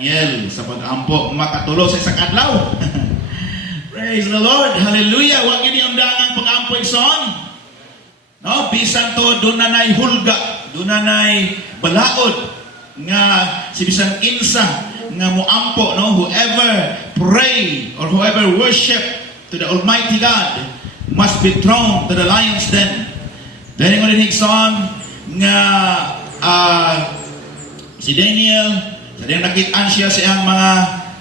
Daniel sa pag-ampo makatulo sa isang adlaw. Praise the Lord. Hallelujah. Wa gid yung dangang pag-ampo igsoon. No, bisan to doon na nay hulga, doon na nay balaod nga si bisan insa nga moampo, no, whoever pray or whoever worship to the Almighty God must be thrown to the lion's den. Then ingon ni igsoon nga si Daniel sa diyang nakitaan siya sa iyang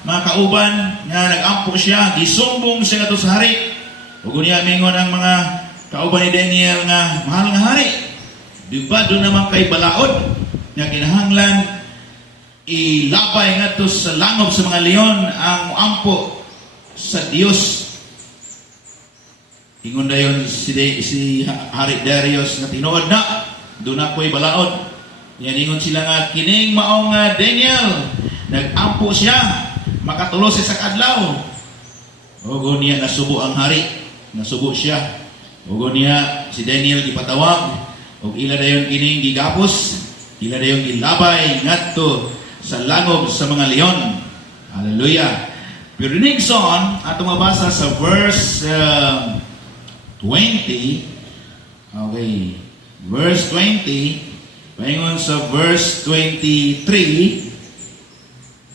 mga kauban nga nag-ampo siya, gisumbong siya nato sa hari. Ug niya mingon ang mga kauban ni Daniel nga, mahal nga hari, di ba doon naman kay balaod nga kinahanglan ilabay nga to sa langob sa mga leon ang ampo sa Dios. Ingon dayon si Hari Darius na tinuod na, doon ako'y balaod. Yan ingon sila nga, kining maong Daniel, nag-ampo siya, makatulo sa isang adlaw. Ogo niya nasubo ang hari, nasubo siya. Ogo niya si Daniel gipatawag, og ila dayon kining gigapos, ila dayon gilabay ngadto sa langob sa mga leon. Hallelujah. Pero Nixon, ato mabasa sa verse 20. Okay. Verse 20. Paingon sa verse 23.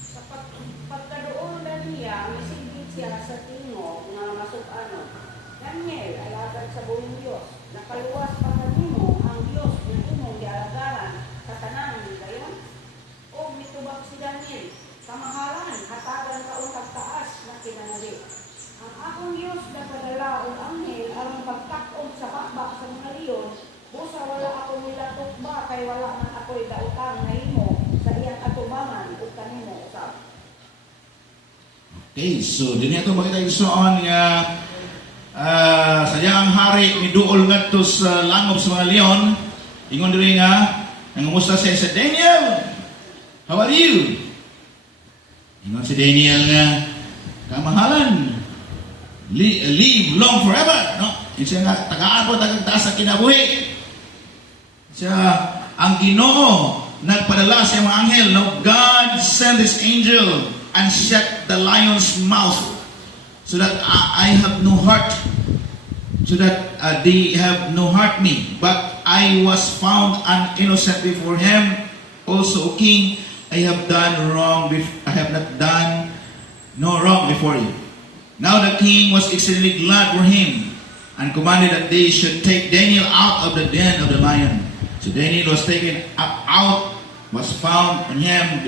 Sa pagkadoon niya, masigit siya sa tingog nga masuk-ano. Daniel, alagad sa buong Diyos. Nakaluwas pa kanimo ang Diyos ng imong gialagaran sa tanang gayon. O mitubag si Daniel, kamahalan, hatagan kaunang taas na kinanali. Ang akong Diyos na padala o anghel aron pagtakog sa bakbak sa mga leon. Busa wala ako nila tukba kay wala man ako'y dautang na imo sa iyang atubangan o kanimo usab. Okay, so din ito makita igsoon nga sa diyang hari miduol ngadto sa langob sa mga leon. Ingon diri nga nangumusta siya sa Daniel. How are you? Ingon si Daniel nga kamahalan, live long forever, no? Isa nga tagaan ko taas sa kinabuhi. Siya ang Ginoo nagpadala sa mga anghel, no? God sent His angel and shut the lion's mouth so that I have no heart, so that they have no heart me. But I was found innocent before Him. Also, O King, I have done wrong. I have not done no wrong before you. Now the king was exceedingly glad for him and commanded that they should take Daniel out of the den of the lion. So Daniel was taken up out, was found on him